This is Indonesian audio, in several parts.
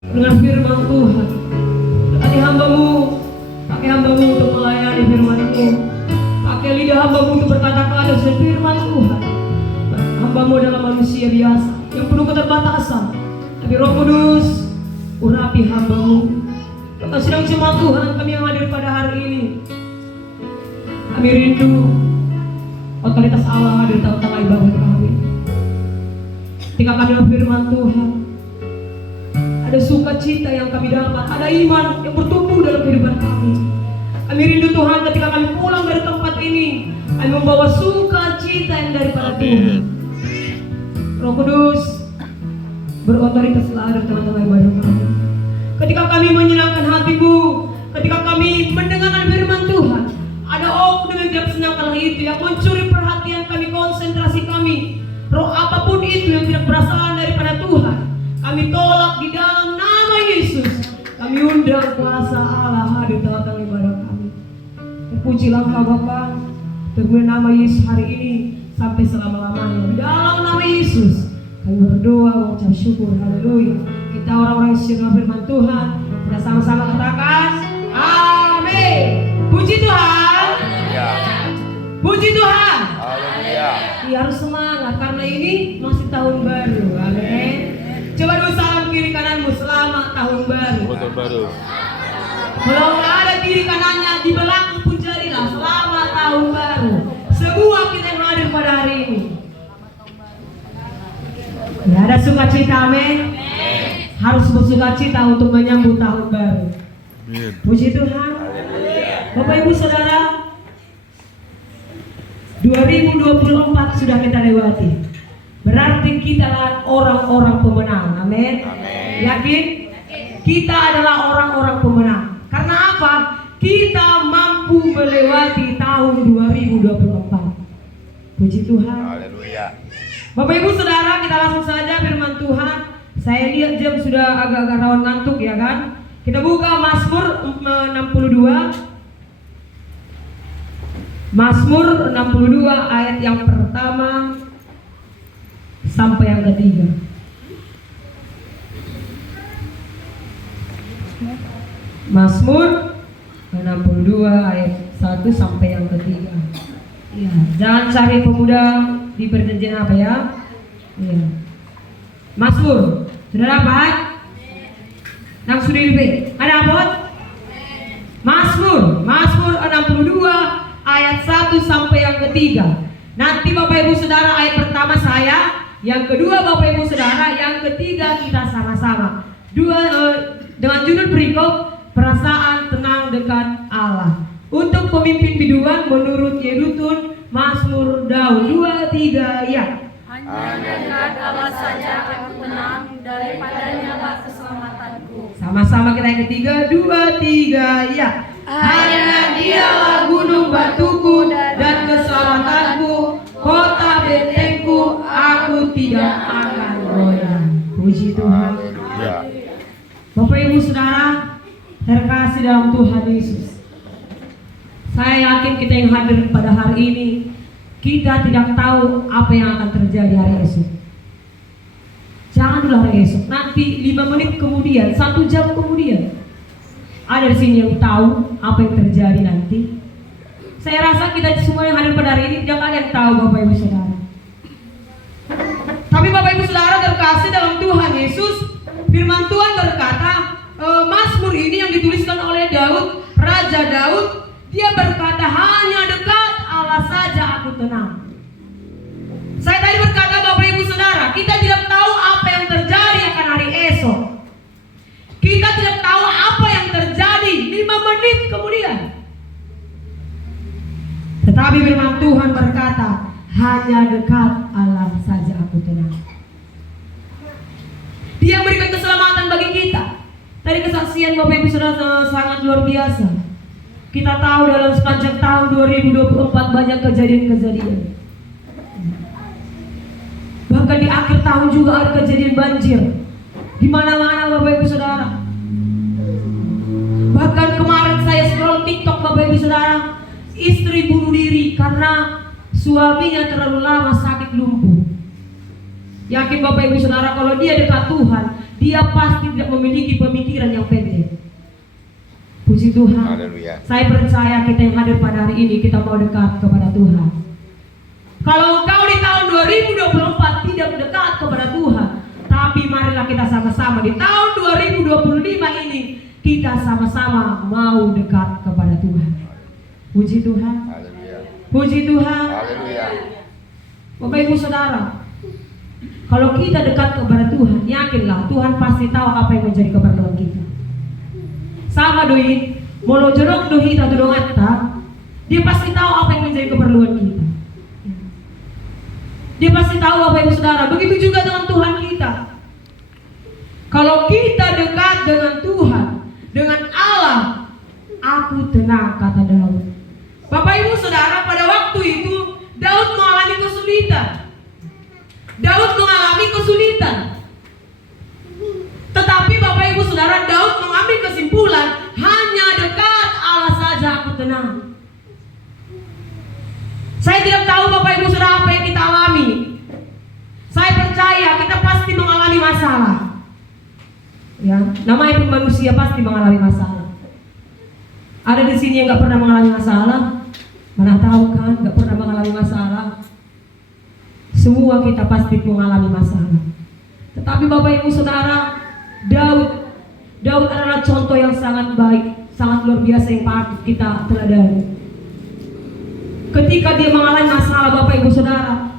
dengan firman Tuhan. Tadi pakai hambamu untuk melayani firman-Mu. Pakai lidah hambamu untuk berkata-kata dengan firman Tuhan. Hambamu adalah manusia biasa yang penuh keterbatasan. Tapi Roh Kudus, urapi hambamu. Kata sedang jemaat Tuhan kami yang hadir pada hari ini. Kami rindu otoritas Allah hadir dalam tengah ibadah kami. Ketika kami dalam firman Tuhan, ada sukacita yang kami dapat, ada iman yang bertumbuh dalam kehidupan kami. Kami rindu Tuhan ketika kami pulang dari tempat ini, kami membawa sukacita yang daripada Tuhan. Roh Kudus, berotoritaslah ada tengah-tengah ibadah kami. Ketika kami menyenangkan hatimu, ketika kami mendengarkan firman Tuhan, ada oknum yang tidak senangkan itu yang mencuri perhatian kami, konsentrasi kami. Roh apapun itu yang tidak berasal daripada Tuhan, kami tolak di dalam nama Yesus. Kami undang kuasa Allah hadir dalam ibadah kami. Terpujilah Engkau Bapa, terpuji nama Yesus hari ini sampai selama-lamanya. Di dalam nama Yesus kami berdoa mengucap syukur. Haleluya. Kita orang-orang yang siap firman Tuhan, kita sama-sama katakan amin. Puji Tuhan. Puji Tuhan. Ya, harus semangat karena ini masih tahun baru. Amin. Coba dulu salam kiri kananmu, selamat tahun baru. Tahun baru. Kalau nggak ada kiri kanannya di belakang pun jadilah selamat tahun baru. Semua kita yang hadir pada hari ini. Ya, ada sukacita, amin. Harus bersukacita untuk menyambut tahun baru. Puji Tuhan. Bapak Ibu Saudara, 2024 sudah kita lewati. Berarti kita adalah orang-orang pemenang. Amin. Yakin? Kita adalah orang-orang pemenang. Karena apa? Kita mampu melewati tahun 2024. Puji Tuhan. Haleluya. Bapak Ibu Saudara, kita langsung saja firman Tuhan. Saya lihat jam sudah agak-agak rawan ngantuk ya kan? Kita buka Mazmur 62. Mazmur 62 ayat yang pertama sampai yang ketiga. Mazmur 62 ayat 1 sampai yang ketiga. Ya, jangan cari pemuda di perjanjian apa ya? Ya. Mazmur, sudah dapat? Nang sudah lebih. Ada apa? Mazmur 62 ayat 1 sampai yang ketiga. Nanti Bapak Ibu Saudara ayat pertama saya, yang kedua Bapak Ibu Saudara, yang ketiga kita sama-sama. Dengan judul berikut, perasaan tenang dekat Allah. Untuk pemimpin biduan menurut Yedutun, Mazmur Daud 2, 3 ya. Hanya dekat Allah saja aku tenang, daripadanya lah keselamatanku. Sama-sama kita yang ketiga, 2, 3 ya. Hanya Dialah gunung batuku dan keselamatanku, kota bentengku, aku tidak akan goyah. Puji Tuhan. Bapak Ibu Saudara terkasih dalam Tuhan Yesus, saya yakin kita yang hadir pada hari ini, kita tidak tahu apa yang akan terjadi hari esok. Jangan dulu hari esok, nanti 5 menit kemudian, 1 jam kemudian, ada di sini yang tahu apa yang terjadi nanti. Saya rasa kita semua yang hadir pada hari ini tidak ada yang tahu Bapak Ibu Saudara. Tapi Bapak Ibu Saudara terkasih dalam Tuhan Yesus, firman Tuhan berkata, Mazmur ini yang dituliskan oleh Daud, Raja Daud, dia berkata hanya dekat Allah saja aku tenang. Saya tadi berkata Bapak Ibu Saudara, kita tidak tahu apa yang terjadi akan hari esok. Kita tidak tahu apa yang terjadi 5 menit kemudian. Tetapi firman Tuhan berkata, hanya dekat Allah saja aku tenang. Dia memberikan keselamatan bagi kita. Tadi kesaksian Bapak Ibu Saudara sangat luar biasa. Kita tahu dalam sepanjang tahun 2024 banyak kejadian-kejadian. Bahkan di akhir tahun juga ada kejadian banjir di mana-mana Bapak Ibu Saudara. Bahkan kemarin saya scroll TikTok Bapak Ibu Saudara, istri bunuh diri karena suaminya terlalu lama sakit lumpuh. Yakin Bapak Ibu Saudara kalau dia dekat Tuhan, dia pasti tidak memiliki pemikiran yang pendek. Puji Tuhan. Haleluya. Saya percaya kita yang hadir pada hari ini, kita mau dekat kepada Tuhan. Kalau engkau di tahun 2024 tidak dekat kepada Tuhan, tapi marilah kita sama-sama di tahun 2025 ini kita sama-sama mau dekat kepada Tuhan. Puji Tuhan. Haleluya. Puji Tuhan. Haleluya. Bapak Ibu Saudara, kalau kita dekat kepada Tuhan, yakinlah Tuhan pasti tahu apa yang menjadi keperluan kita. Sama doi, mau jorok doi atau dong atta, dia pasti tahu apa yang menjadi keperluan kita. Dia pasti tahu Bapak Ibu Saudara. Begitu juga dengan Tuhan kita. Kalau kita dekat dengan Tuhan, dengan Allah, aku tenang, kata Daud. Bapak Ibu Saudara, pada waktu itu Daud mengalami kesulitan. Daud mengalami kesulitan. Tetapi Bapak Ibu Saudara, Daud mengambil kesimpulan, hanya dekat Allah saja aku tenang. Saya tidak tahu Bapak Ibu Saudara apa yang kita alami. Saya percaya kita pasti mengalami masalah. Ya, namanya pun manusia pasti mengalami masalah. Ada di sini yang nggak pernah mengalami masalah? Mana tahu kan, nggak pernah mengalami masalah. Semua kita pasti mengalami masalah. Tetapi Bapak Ibu Saudara, Daud adalah contoh yang sangat baik, sangat luar biasa yang patut kita teladani. Ketika dia mengalami masalah Bapak Ibu Saudara,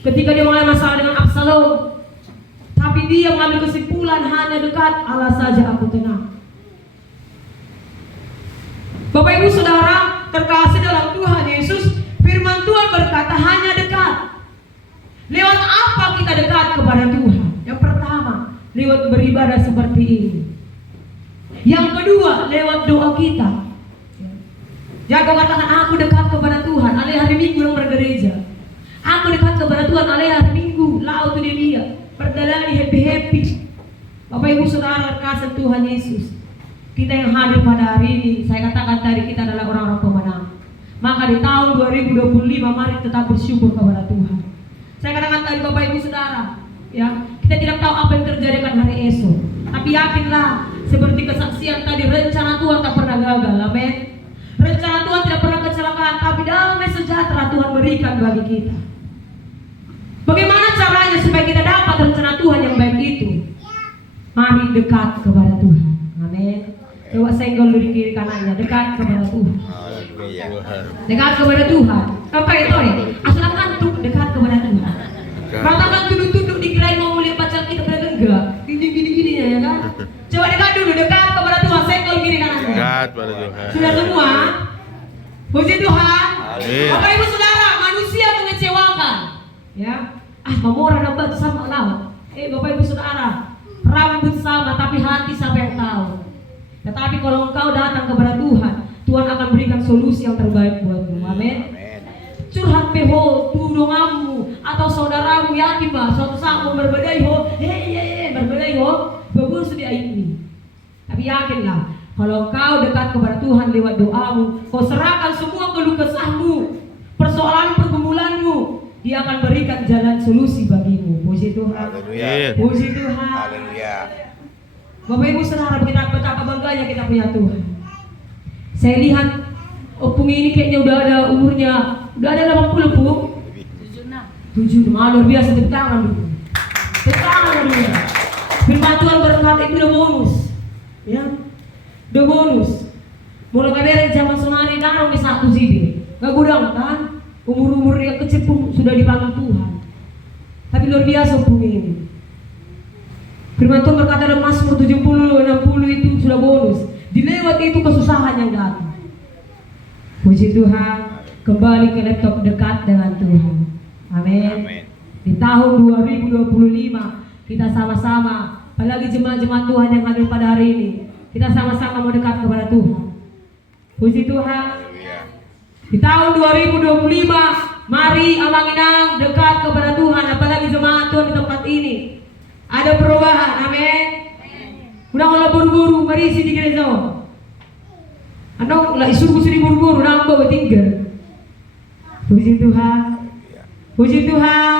ketika dia mengalami masalah dengan Absalom, tapi dia mengambil kesimpulan hanya dekat Allah saja aku tenang. Bapak Ibu Saudara terkasih dalam Tuhan Yesus, firman Tuhan berkata hanya dekat. Lewat apa kita dekat kepada Tuhan? Yang pertama, lewat beribadah seperti ini. Yang kedua, lewat doa kita. Jangan kau katakan aku dekat kepada Tuhan, alih hari Minggu yang bergereja. Aku dekat kepada Tuhan, alih hari Minggu, laut itu dia. Berdalani happy. Bapak Ibu Saudara kasih Tuhan Yesus, kita yang hadir pada hari ini, saya katakan tadi kita adalah orang-orang pemenang. Maka di tahun 2025 mari tetap bersyukur kepada Tuhan. Saya katakan tadi Bapak Ibu Saudara, ya, kita tidak tahu apa yang terjadi akan hari esok. Tapi yakinlah, seperti kesaksian tadi, rencana Tuhan tak pernah gagal. Amin. Rencana Tuhan tidak pernah kecelakaan, tapi damai sejahtera Tuhan berikan bagi kita. Bagaimana caranya supaya kita dapat rencana Tuhan yang baik itu? Mari dekat kepada Tuhan. Amin. Coba senggol di kiri kanannya, dekat kepada Tuhan. Haleluya. Dekat kepada Tuhan. Apa itu ya? Asal ngantuk, dekat kepada Tuhan. Katakan tunduk-tunduk dikirain mau melihat pacar kita pada enggak. Gini ya kan? Coba dekat dulu, dekat kepada Tuhan, senggol kiri kanannya. Dekat pada Tuhan. Sudah semua? Puji Tuhan. Amin. Bapak Ibu Saudara, manusia mengecewakan. Ya, memora dapat sama laut. Bapak Ibu Saudara, rambut sama tapi hati siapa yang tahu. Tetapi kalau engkau datang kepada Tuhan, Tuhan akan berikan solusi yang terbaik buatmu. Amin. Curhat peho, tudongamu atau saudaramu yakin bah, suatu saat mau berbedai ho, berbedai ho, bagus di ini. Tapi yakinlah, kalau engkau dekat kepada Tuhan lewat doamu, kau serahkan semua keluh kesahmu, persoalan pergumulanmu, Dia akan berikan jalan solusi bagimu. Puji Tuhan. Haleluya. Puji Tuhan. Haleluya. Bapak Ibu Saudara, betapa bangganya kita punya Tuhan. Saya lihat opung ini kayaknya udah ada umurnya, udah ada 80 Pung. 76. Luar biasa, tepuk tangan dulu. Tepuk tangan dulu. Firman Tuhan berkata itu udah bonus. Ya. Udah bonus. Mulai dari zaman semari darang di satu sini. Gak gudang kan? Umur-umur yang kecil pun sudah dipanggil Tuhan. Tapi luar biasa opung ini. Firman Tuhan berkata dalam Mazmur 70, 60 itu sudah bonus. Dilewati itu kesusahan yang datang. Puji Tuhan, kembali ke laptop dekat dengan Tuhan. Amin. Di tahun 2025 kita sama-sama, apalagi jemaat-jemaat Tuhan yang hadir pada hari ini, kita sama-sama mau dekat kepada Tuhan. Puji Tuhan. Di tahun 2025, mari Amanginang dekat kepada Tuhan, apalagi jemaat Tuhan di tempat ini. Ada perubahan, amin. Udah kalau buru-buru, mari isi di gereja. Ano, lah isuruh buru-buru, nambah bertinggal. Puji Tuhan. Puji Tuhan.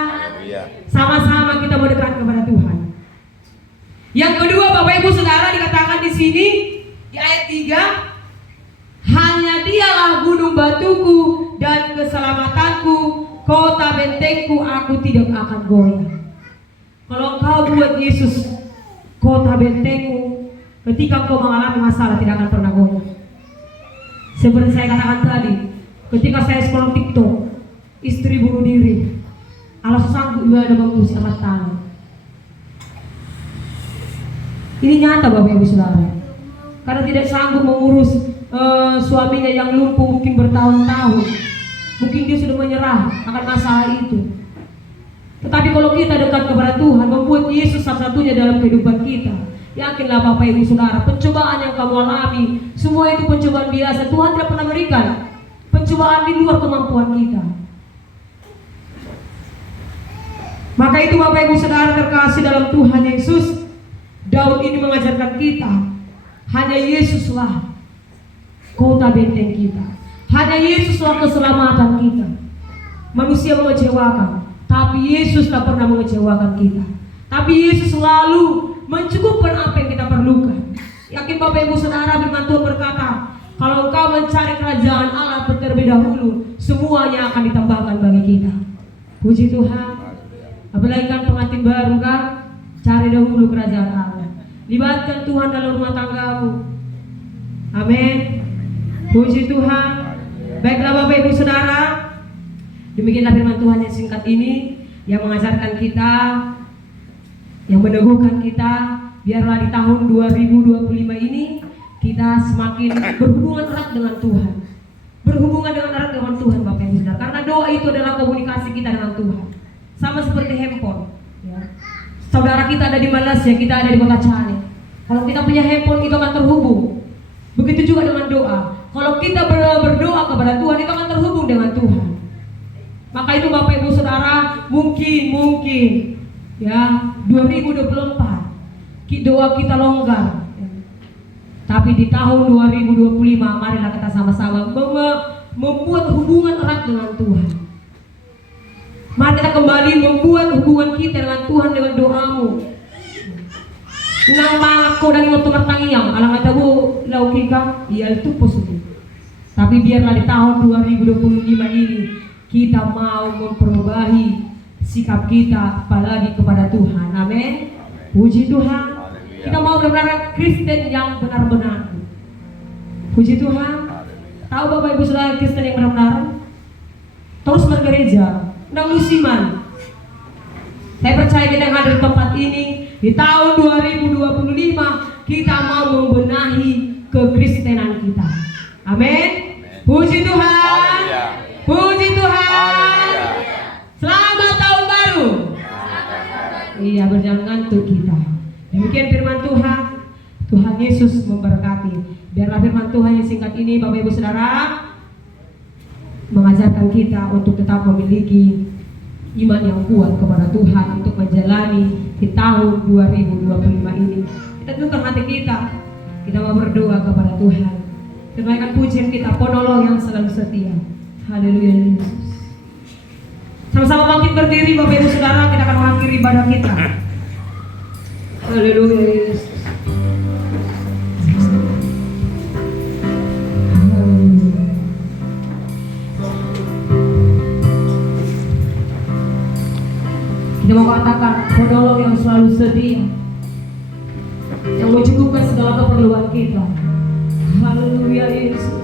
Sama-sama kita mau dekat kepada Tuhan. Yang kedua, Bapak Ibu Saudara, dikatakan di sini di ayat 3, hanya dialah gunung batuku dan keselamatanku, kota bentengku, aku tidak akan goyah. Kalau engkau buat Yesus kota bentengmu, ketika engkau mengalami masalah tidak akan pernah goyah. Seperti saya katakan tadi, ketika saya scroll TikTok, istri bunuh diri, Allah sanggup ibadah mengusir amat tangan. Ini nyata Bapak Ibu Saudara. Karena tidak sanggup mengurus suaminya yang lumpuh mungkin bertahun-tahun, mungkin dia sudah menyerah akan masalah itu. Tetapi kalau kita dekat kepada Tuhan, membuat Yesus satu-satunya dalam kehidupan kita, yakinlah Bapak Ibu Saudara, pencobaan yang kamu alami, semua itu pencobaan biasa. Tuhan tidak pernah berikan pencobaan di luar kemampuan kita. Maka itu Bapak Ibu Saudara terkasih dalam Tuhan Yesus, Daud ini mengajarkan kita, hanya Yesuslah kota benteng kita, hanya Yesuslah keselamatan kita. Manusia mengecewakan, tapi Yesus tak pernah mengecewakan kita. Tapi Yesus selalu mencukupkan apa yang kita perlukan. Yakin Bapak Ibu Saudara, firman Tuhan berkata, kalau engkau mencari kerajaan Allah terlebih dahulu, semuanya akan ditambahkan bagi kita. Puji Tuhan. Apalagi kan pengantin baru kan, cari dahulu kerajaan Allah. Libatkan Tuhan dalam rumah tanggamu. Amin. Puji Tuhan. Baiklah Bapak Ibu Saudara, demikianlah firman Tuhan yang singkat ini, yang mengajarkan kita, yang meneguhkan kita, biarlah di tahun 2025 ini kita semakin berhubungan erat dengan Tuhan. Berhubungan dengan erat dengan Tuhan Bapak Ibu Saudara. Karena doa itu adalah komunikasi kita dengan Tuhan. Sama seperti handphone ya. Saudara kita ada di Malaysia, kita ada di Kota Cane. Kalau kita punya handphone itu akan terhubung. Begitu juga dengan doa. Kalau kita berdoa kepada Tuhan, itu akan terhubung dengan Tuhan. Maka itu Bapak Ibu Saudara, mungkin ya 2024 doa kita longgar. Tapi di tahun 2025 marilah kita sama-sama membuat hubungan erat dengan Tuhan. Mari kita kembali membuat hubungan kita dengan Tuhan dengan doamu. Nang mangako dan ngoto martangiang, alang tahu laukika, iya itu positif. Tapi biarlah di tahun 2025 ini kita mau memperubahi sikap kita apalagi kepada Tuhan. Amin. Puji Tuhan. Kita mau benar-benar Kristen yang benar-benar. Puji Tuhan. Tahu Bapak Ibu Saudara Kristen yang benar-benar? Terus bergereja, nang musiman. Saya percaya kita yang ada di tempat ini di tahun 2025 kita mau membenahi kekristenan kita. Amin. Puji Tuhan. Puji Tuhan. Selamat tahun baru. Iya, berjalan ngantuk kita. Demikian firman Tuhan. Tuhan Yesus memberkati. Biarlah firman Tuhan yang singkat ini Bapak Ibu Saudara mengajarkan kita untuk tetap memiliki iman yang kuat kepada Tuhan untuk menjalani di tahun 2025 ini. Kita tundukkan hati kita. Kita mau berdoa kepada Tuhan. Ternaikkan pujian kita, penolong yang selalu setia. Haleluya Yesus. Sama-sama bangkit berdiri Bapak Ibu Saudara, kita akan mengakhiri ibadah kita. Haleluya Yesus. Kita mau katakan penolong yang selalu setia, yang mencukupkan segala keperluan kita. Haleluya Yesus.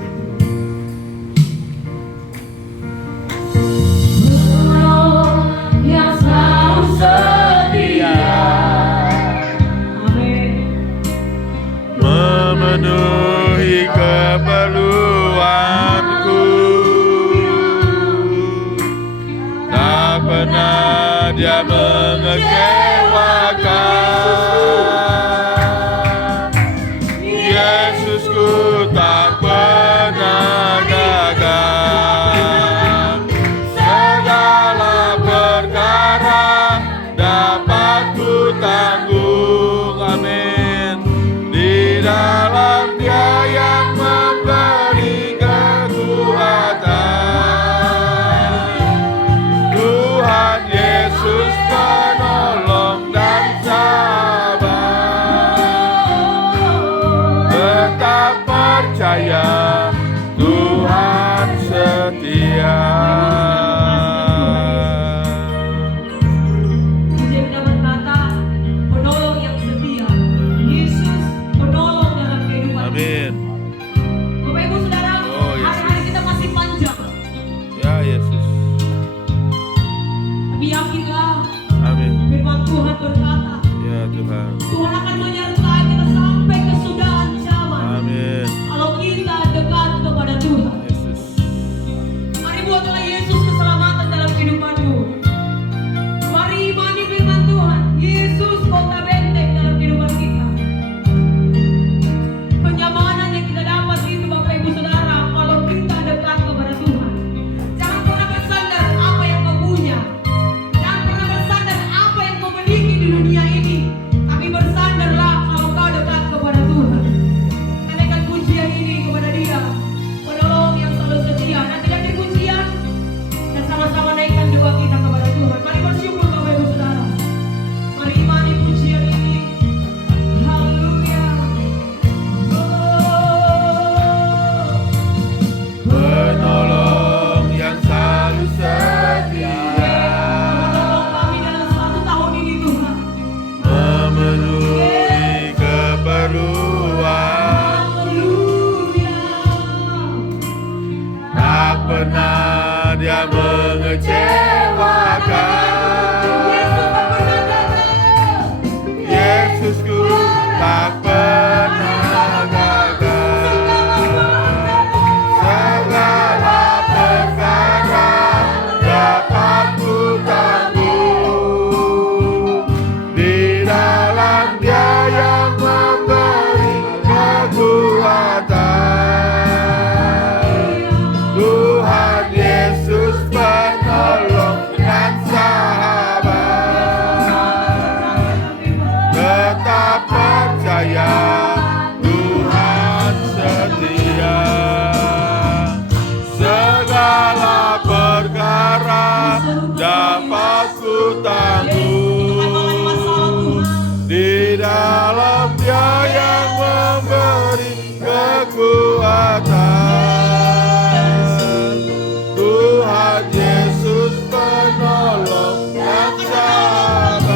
Penolong yang selalu setia. Amin. Memenuhi keperluanku, tak pernah Dia mengecewakan. Yesusku tak pernah gagal. Segala perkara dapat ku tanggung. Amin. Di dalam Dia yang memberi kekuatan, Tuhan Yesus penolong. percaya Tuhan setia. Dia kita berkata, penolong yang setia. Yesus penolong dalam kehidupan. Amin. Bapak Ibu Saudara, Oh, Yesus. hari-hari kita masih panjang. Ya Yesus. Tapi yakinlah, Amin. firman Tuhan berkata, Ya Tuhan. Tuhan akan menyertai kita sampai kesudahan zaman. Amin. Kalau kita dekat kepada Tuhan. Yesus. Mari buatlah Yesus keselamatan dalam kehidupanmu. Mari imani firman Tuhan. Yesus kota benteng dalam kehidupan kita. Kenyamanan yang kita dapat itu Bapak Ibu Saudara, kalau kita dekat kepada Tuhan. Jangan pernah bersandar apa yang kau punya. Jangan pernah bersandar apa yang kau miliki di dunia ini. Tapi bersandarlah kalau kau dekat kepada Tuhan. Naikkan pujian ini kepada Dia, penolong yang selalu setia. Nanti dari pujian dan sama-sama naikkan doa kita kepada Tuhan. Mari bersyukur Bapak Ibu Saudara. Mari imani pujian ini. Haleluya. Penolong yang selalu setia, Menolong kami dalam 1 tahun ini Tuhan. memenuhi keperluan, Haleluya. tak pernah Dia mengecewakan. Yesusku tak pernah gagal. Segala perkara dapat ku tanggung di dalam Dia yang memberi kekuatan. Tuhan Yesus penolong dan sahabat. Tetap percaya Tuhan setia. Segala perkara dapat ku tanggung di dalam Dia yang memberi kekuatan. Tuhan Yesus penolong dan sahabat.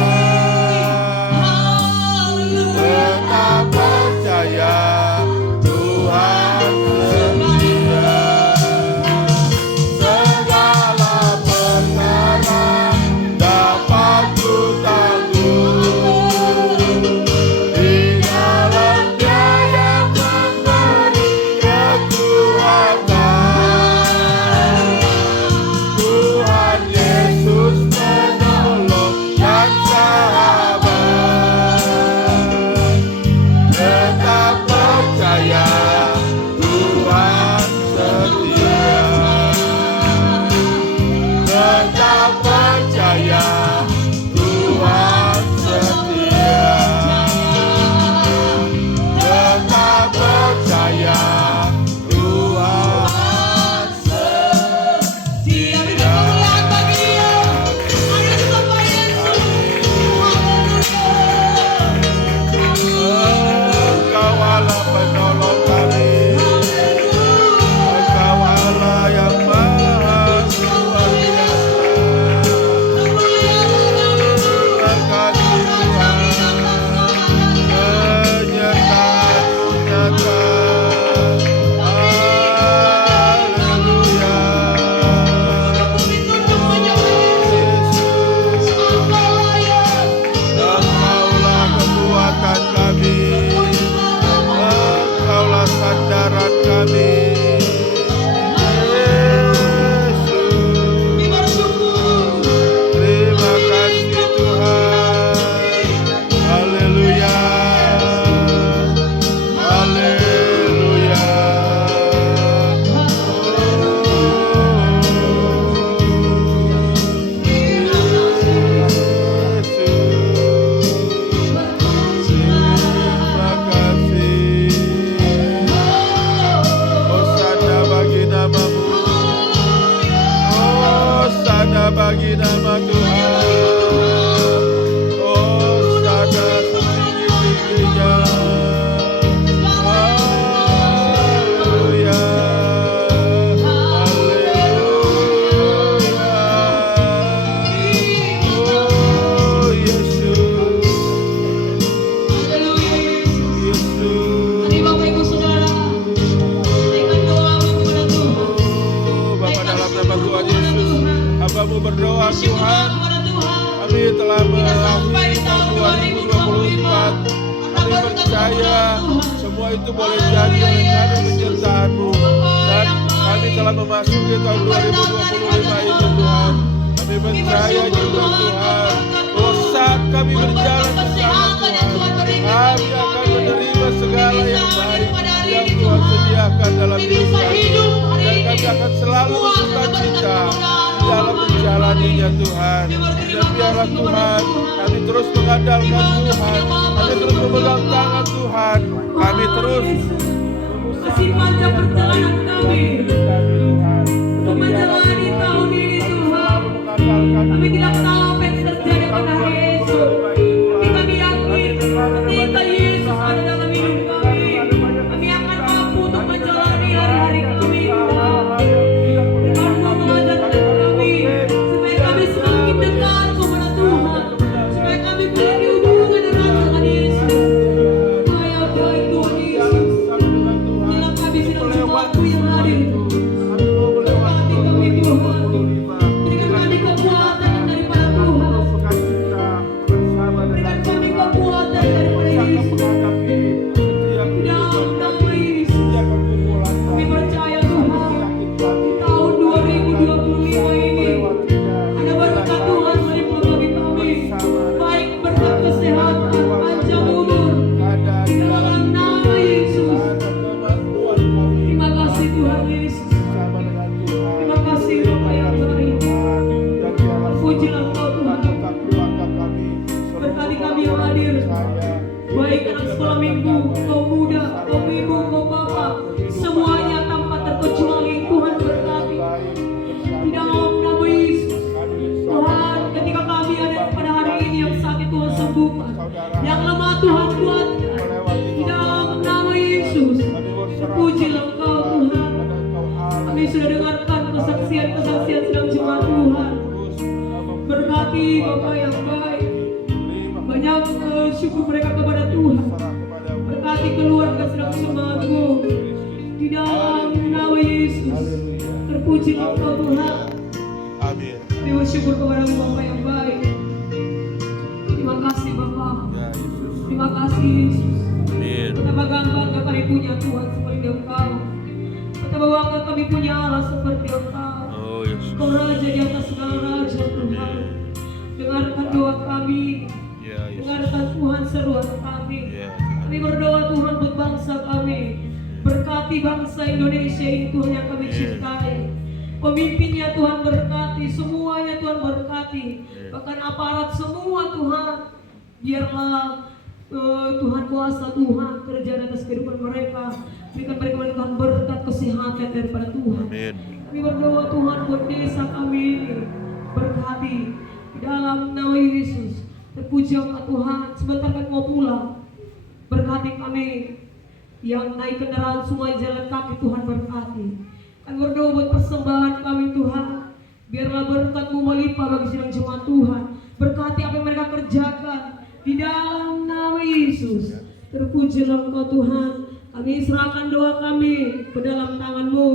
Tetap percaya Tuhan setia. Segala perkara dapat ku tanggung di dalam Dia yang memberi kekuatan. Tuhan Yesus penolong dan sahabat. Tetap percaya Tuhan setia. Tetap percaya Tuhan setia. Tetap percaya Tuhan setia. Engkau Allah penolong semua itu boleh jadi oleh karena penyertaan-Mu. Dan kami telah memasuki tahun 2025 ini Tuhan. Kami percaya juga Tuhan bahwa saat kami berjalan bersama Tuhan, kami akan menerima segala yang baik yang Tuhan sediakan dalam hidup kami. Dan kami akan selalu bersukacita di dalam menjalaninya Tuhan. Dan biarlah Tuhan, kami terus mengandalkan Tuhan, kami terus memegang tangan Tuhan, kami terus Masih panjang perjalanan kami untuk menjalani tahun ini Tuhan. Kami tidak tahu apa yang terjadi pada hari esok, tapi kami yakin ketika Yesus ada dalam hidup kami, kami akan mampu untuk menjalani hari-hari kami Tuhan. Dengan mengajarkan kami supaya kami semakin dekat kepada Tuhan, supaya kami memiliki hubungan dengan Tuhan Yesus. Ayah baik Tuhan Yesus, bila kami sedang sesuatu yang hadir, berkati kami Tuhan, berikan kami kekuatan daripada Tuhan, berikan kami kekuatan daripada Yesus. Dalam nama Yesus, kami percaya Tuhan, di tahun 2025 ini ada berkat Tuhan melimpah bagi kami, baik berkat kesehatan, panjang umur, di dalam nama Yesus. Terima kasih Tuhan Yesus, terima kasih Bapa yang baik. Pujilah Engkau Tuhan, berkati kami yang hadir, baik anak sekolah minggu, kau muda, kau ibu, kau bapak, semuanya tanpa terkecuali Tuhan berkati. Di dalam nama Yesus, Tuhan, ketika kami ada pada hari ini yang sakit Tuhan sembuhkan, yang lemah Tuhan kuatkan. Di dalam nama Yesus, terpujilah Engkau Tuhan. Kami sudah dengarkan kesaksian-kesaksian sedang jemaat Tuhan. Berkati Bapa yang baik, banyak syukur mereka kepada Tuhan. Berkati keluarga sedang jemaat-Mu. Di dalam nama Yesus, terpujilah Engkau Tuhan. Amin. Kami bersyukur kepada-Mu Bapa yang baik. Terima kasih Bapa, Ya Yesus. terima kasih Yesus. Amin. Betapa bangga kami punya Tuhan seperti Engkau. Betapa bangga kami punya Allah seperti Engkau. Oh Yesus. Kau Raja di atas segala raja Tuhan. Dengarkan doa kami, Ya Yesus. dengarkan Tuhan seruan kami. Ya. Kami berdoa Tuhan buat bangsa kami. Berkati bangsa Indonesia ini Tuhan yang kami cintai. Pemimpinnya Tuhan berkati, semuanya Tuhan berkati. Bahkan aparat semua Tuhan. Biarlah Tuhan kuasa Tuhan kerja di atas kehidupan mereka. Berikan mereka Tuhan berkat kesehatan daripada Tuhan. Amin. Kami berdoa Tuhan buat desa kami ini. Berkati di dalam nama Yesus. Terpuji Engkau Tuhan. Sebentar kami mau pulang. Berkati kami yang naik kendaraan semua jalan kaki Tuhan berkati. Kami berdoa buat persembahan kami Tuhan. Biarlah berkat-Mu melimpah bagi sidang jemaat Tuhan. Berkati apa yang mereka kerjakan di dalam nama Yesus. Terpujilah Engkau Tuhan. Kami serahkan doa kami ke dalam tangan-Mu.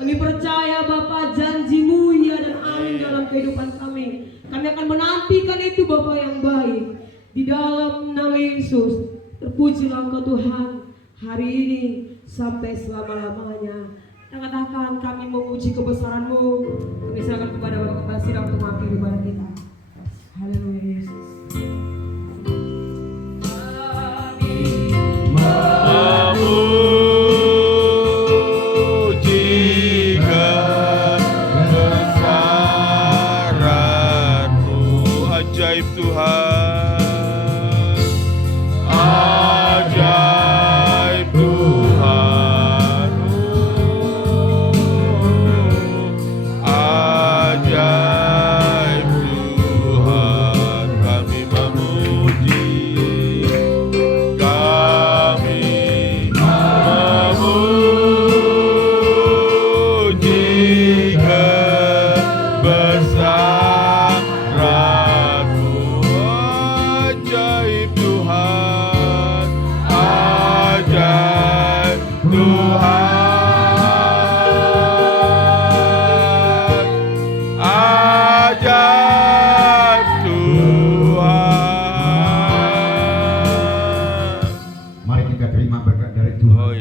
Kami percaya Bapa janji-Mu ya dan amin dalam kehidupan kami. Kami akan menantikan itu Bapa yang baik. Di dalam nama Yesus. Terpujilah Engkau Tuhan. Hari ini sampai selama-lamanya. Dan katakan kami memuji kebesaran-Mu. Kami serahkan kepada Bapak Kepala Sidang untuk mengakhiri ibadah kita. Haleluya Yesus. Memujikan kebesaran-Mu, ajaib Tuhan, ajaib Tuhan, ajaib Tuhan, kami memuji.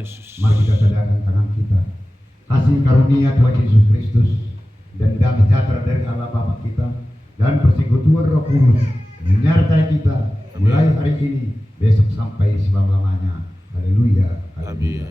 Yesus. Mari kita sedangkan tangan kita. Kasih karunia Tuhan Yesus Kristus dan damai sejahtera dari Allah Bapa kita dan persekutuan Roh Kudus menyertai kita mulai hari ini, besok sampai selama-lamanya. Haleluya. Amin.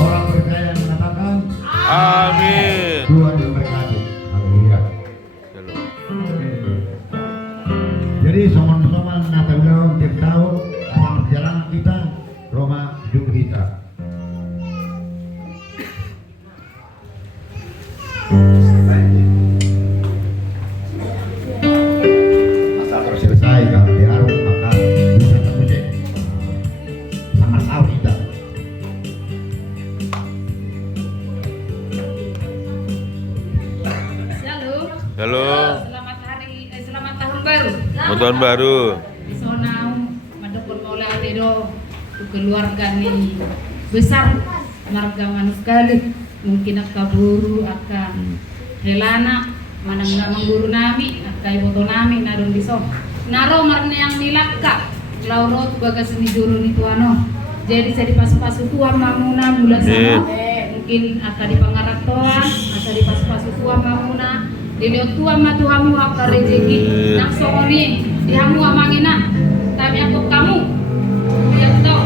Orang percaya mengatakan Amin. Tuhan memberkati. Haleluya. Jadi soman-soman Natal Ulang tiap tahun dalam perjalanan kita Roma hidup kita. Masa terus selesai kalau diharum maka bisa terpuji sama sahur kita. Shalom. Halo. Selamat tahun baru. Tahun baru. Isonau madukul maula adedo keluarga ni besar marga manus kali mungkin akaburu akan helana manang namang guru nami akai boto nami nadon biso naro marne yang nilakka laurot bagas ni juru ni tuano jadi saya dipasu-pasu tuan mamuna mula sana mungkin akan dipangarak tuan akan dipasu-pasu tuan mamuna dilihat tuan matuhamu akan rezeki nak songoni dihamu amangina kami aku kamu lihat tau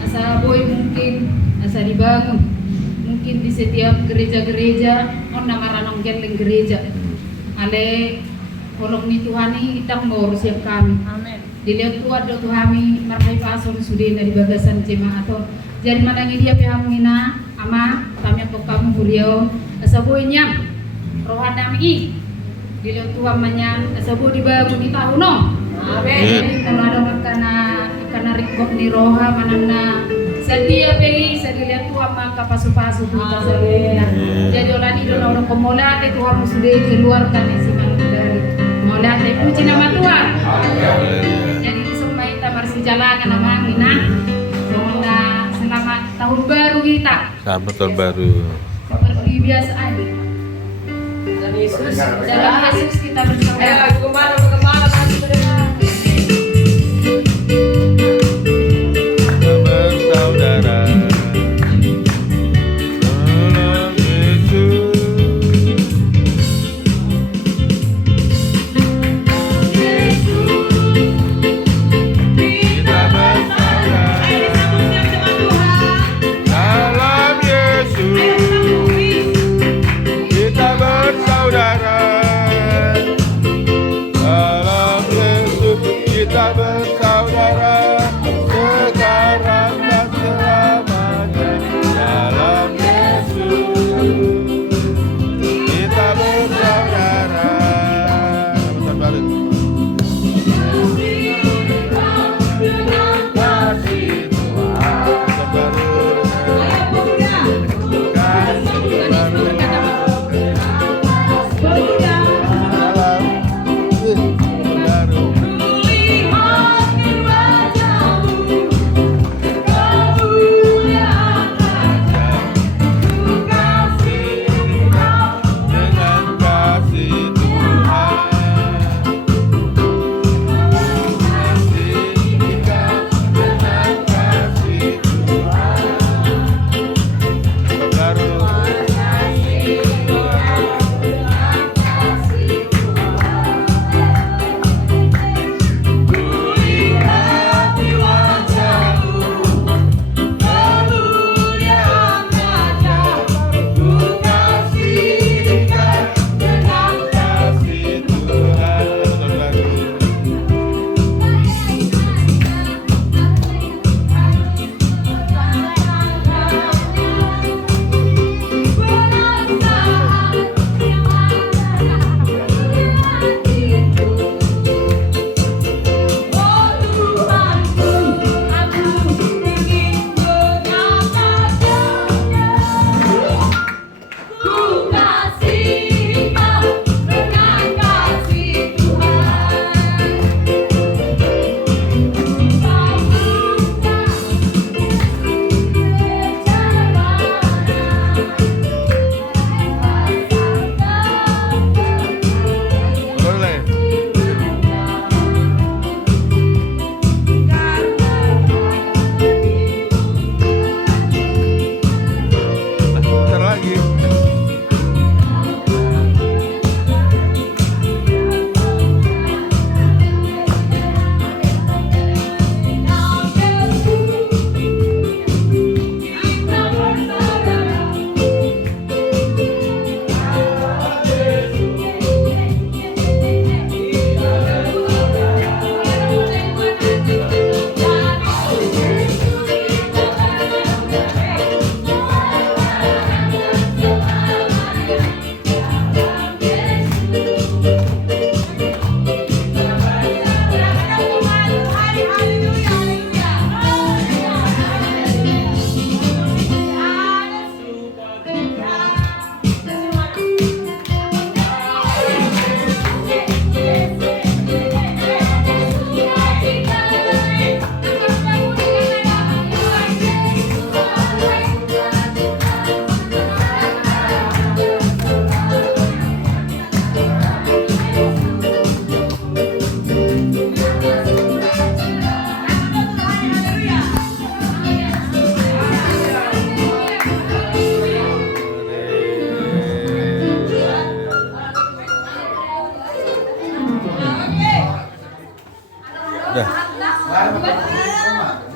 asa boy mungkin asa dibangun mungkin di setiap gereja-gereja on namaranong geleng gereja ale kolok ni Tuhani itang mau siap kami amin dilihat tuan do tuhami marhai pason sudah dari bagasan jemaat atau jadi manangi dia pihamina ama kami aku kamu beliau asa boy nyam rohanami dilihat tuan manyan asa boy dibangun di tahun no amin kalau ada makana rikop ni roha manana sedia beli sedia tuan maka pasu-pasu kita sedia jadi olani do orang komolate Tuhan sudah keluarkan isi manusia dari molate puji nama Tuhan jadi semua kita masih jalan nama Mina semoga selamat tahun baru kita Selamat tahun baru. seperti biasa aja dalam Yesus kita bersama